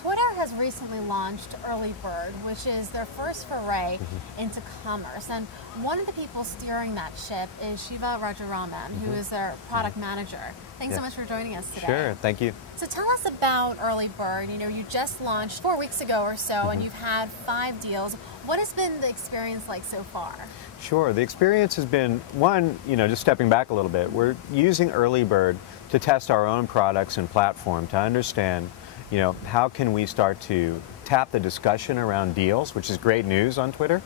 Twitter has recently launched Early Bird, which is their first foray into commerce. And one of the people steering that ship is Shiva Rajaraman, who is their product manager. Thanks so much for joining us today. Sure, thank you. So tell us about Early Bird. You know, you just launched 4 weeks ago or so, and you've had 5 deals. What has been the experience like so far? Sure, the experience has been, one, just stepping back a little bit, we're using Early Bird to test our own products and platform to understand, how can we start to tap the discussion around deals, which is great news on Twitter,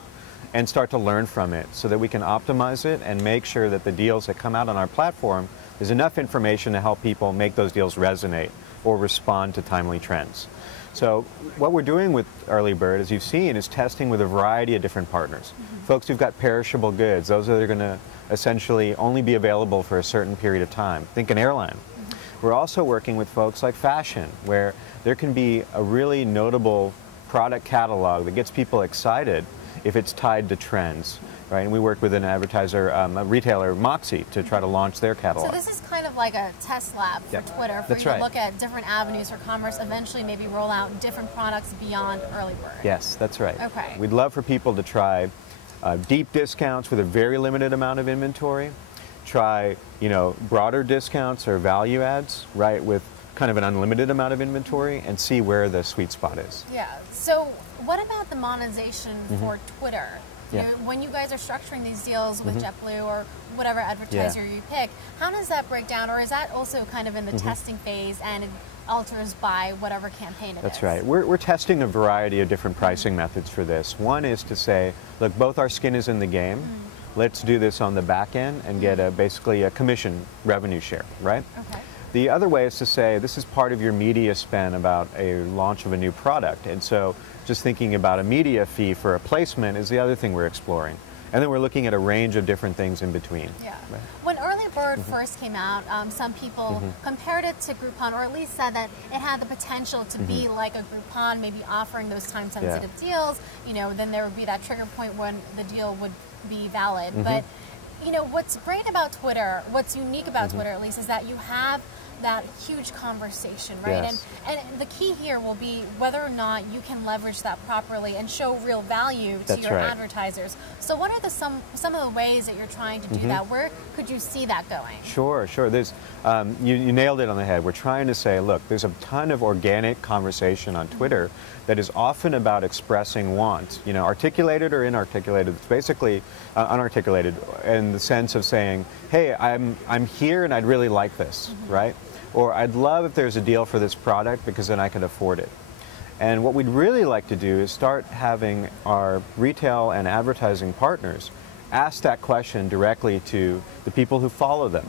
and start to learn from it so that we can optimize it and make sure that the deals that come out on our platform, there's enough information to help people make those deals resonate or respond to timely trends. So what we're doing with Early Bird, as you've seen, is testing with a variety of different partners. Folks who've got perishable goods, those that are going to essentially only be available for a certain period of time. Think an airline. We're also working with folks like fashion, where there can be a really notable product catalog that gets people excited if it's tied to trends. Right, and we work with an advertiser, a retailer, Moxie, to try to launch their catalog. So this is kind of like a test lab for Twitter, for you to look at different avenues for commerce, eventually maybe roll out different products beyond Early Bird. Yes, that's right. Okay. We'd love for people to try deep discounts with a very limited amount of inventory, try, broader discounts or value adds, right, with kind of an unlimited amount of inventory, and see where the sweet spot is. Yeah, so what about the monetization for Twitter? When you guys are structuring these deals with JetBlue or whatever advertiser you pick, how does that break down, or is that also kind of in the testing phase and it alters by whatever campaign it is? That's right. We're testing a variety of different pricing methods for this. One is to say, look, both our skin is in the game. Let's do this on the back end and get basically a commission revenue share, right? Okay. The other way is to say, this is part of your media spend about a launch of a new product. And so just thinking about a media fee for a placement is the other thing we're exploring. And then we're looking at a range of different things in between. Yeah. Right. When Early Bird first came out, some people compared it to Groupon, or at least said that it had the potential to be like a Groupon, maybe offering those time-sensitive deals. Then there would be that trigger point when the deal would be valid. But what's great about Twitter, what's unique about Twitter at least, is that you have that huge conversation, right? Yes. And the key here will be whether or not you can leverage that properly and show real value to your advertisers. So what are some of the ways that you're trying to do that? Where could you see that going? Sure. There's, you nailed it on the head. We're trying to say, look, there's a ton of organic conversation on Twitter that is often about expressing want, articulated or inarticulated. It's basically unarticulated in the sense of saying, hey, I'm here and I'd really like this, right? Or I'd love if there's a deal for this product because then I could afford it. And what we'd really like to do is start having our retail and advertising partners ask that question directly to the people who follow them.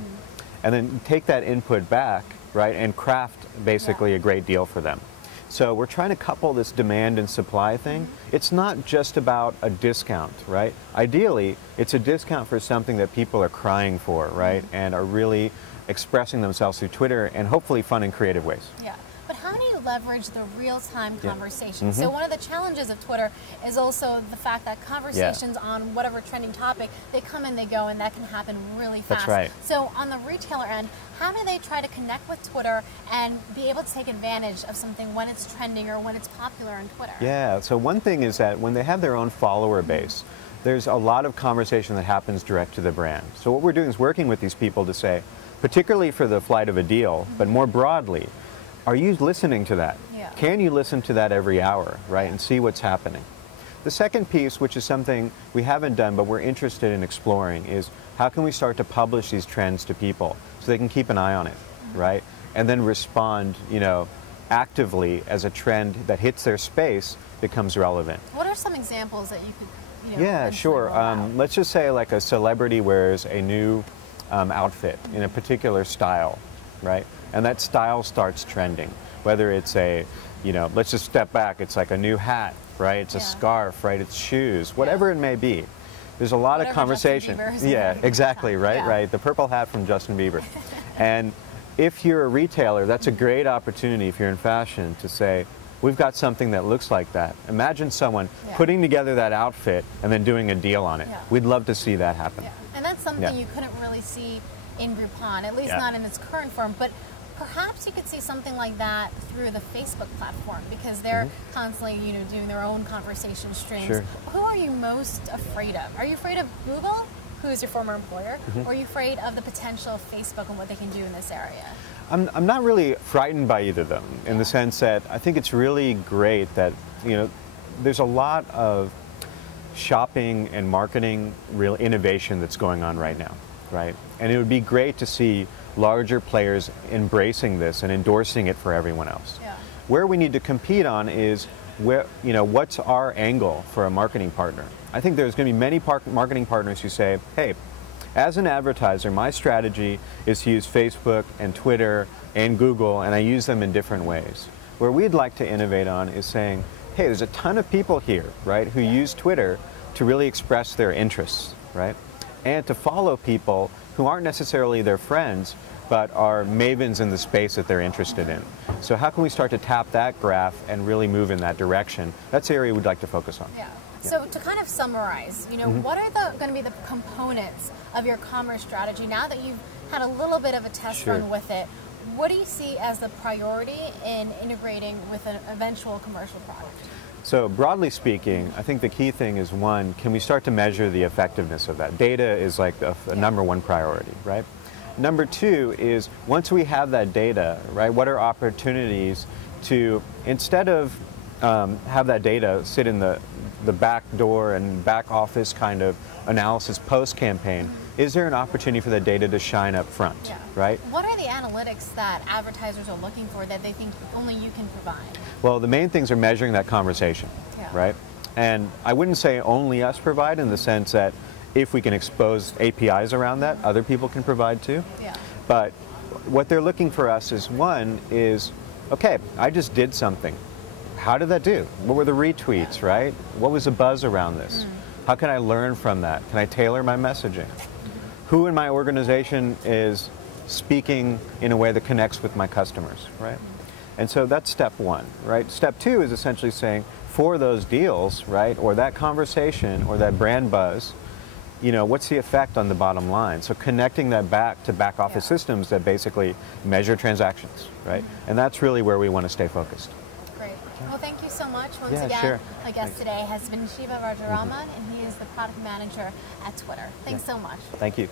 And then take that input back, right, and craft basically a great deal for them. So we're trying to couple this demand and supply thing. It's not just about a discount, right? Ideally, it's a discount for something that people are crying for, right, and are really expressing themselves through Twitter and hopefully fun and creative ways. Yeah, but how do you leverage the real-time conversation? So one of the challenges of Twitter is also the fact that conversations on whatever trending topic, they come and they go, and that can happen really fast. That's right. So on the retailer end, how do they try to connect with Twitter and be able to take advantage of something when it's trending or when it's popular on Twitter? Yeah, so one thing is that when they have their own follower base, there's a lot of conversation that happens direct to the brand. So what we're doing is working with these people to say, particularly for the flight of a deal, but more broadly, are you listening to that? Yeah. Can you listen to that every hour, right, and see what's happening? The second piece, which is something we haven't done but we're interested in exploring, is how can we start to publish these trends to people so they can keep an eye on it, right, and then respond, actively as a trend that hits their space becomes relevant. What are some examples that you could, Yeah, sure. Let's just say like a celebrity wears a new outfit in a particular style, right? And that style starts trending. Whether it's a, let's just step back, it's like a new hat, right? It's a scarf, right? It's shoes, whatever it may be. There's a lot of conversation. Yeah, exactly, right? Right. The purple hat from Justin Bieber. And if you're a retailer, that's a great opportunity if you're in fashion to say, we've got something that looks like that. Imagine someone putting together that outfit and then doing a deal on it. We'd love to see that happen. And that's something you couldn't really see in Groupon, at least not in its current form. But perhaps you could see something like that through the Facebook platform, because they're constantly, doing their own conversation streams. Sure. Who are you most afraid of? Are you afraid of Google, who is your former employer, or are you afraid of the potential of Facebook and what they can do in this area? I'm not really frightened by either of them, in the sense that I think it's really great that, there's a lot of shopping and marketing real innovation that's going on right now, right? And it would be great to see larger players embracing this and endorsing it for everyone else. Yeah. Where we need to compete on is what's our angle for a marketing partner? I think there's going to be many marketing partners who say, hey, as an advertiser, my strategy is to use Facebook and Twitter and Google, and I use them in different ways. Where we'd like to innovate on is saying, hey, there's a ton of people here, right, who use Twitter to really express their interests, right? And to follow people who aren't necessarily their friends, but are mavens in the space that they're interested in. So how can we start to tap that graph and really move in that direction? That's the area we'd like to focus on. Yeah. So to kind of summarize, what are going to be the components of your commerce strategy now that you've had a little bit of a test run with it? What do you see as the priority in integrating with an eventual commercial product? So broadly speaking, I think the key thing is, one, can we start to measure the effectiveness of that? Data is like a number one priority, right? Number two is, once we have that data, right, what are opportunities to, instead of have that data sit in the back door and back office kind of analysis post-campaign, is there an opportunity for that data to shine up front, right? What are the analytics that advertisers are looking for that they think only you can provide? Well, the main things are measuring that conversation, right? And I wouldn't say only us provide, in the sense that if we can expose APIs around that, other people can provide too. Yeah. But what they're looking for us is, one is, okay, I just did something. How did that do? What were the retweets, right? What was the buzz around this? How can I learn from that? Can I tailor my messaging? Who in my organization is speaking in a way that connects with my customers, right? And so that's step one, right? Step two is essentially saying, for those deals, right, or that conversation or that brand buzz, what's the effect on the bottom line? So connecting that back to back office systems that basically measure transactions, right? And that's really where we want to stay focused. Great. Well, thank you so much. Once again, my guest today has been Shiva Rajaraman, and he is the product manager at Twitter. Thanks so much. Thank you.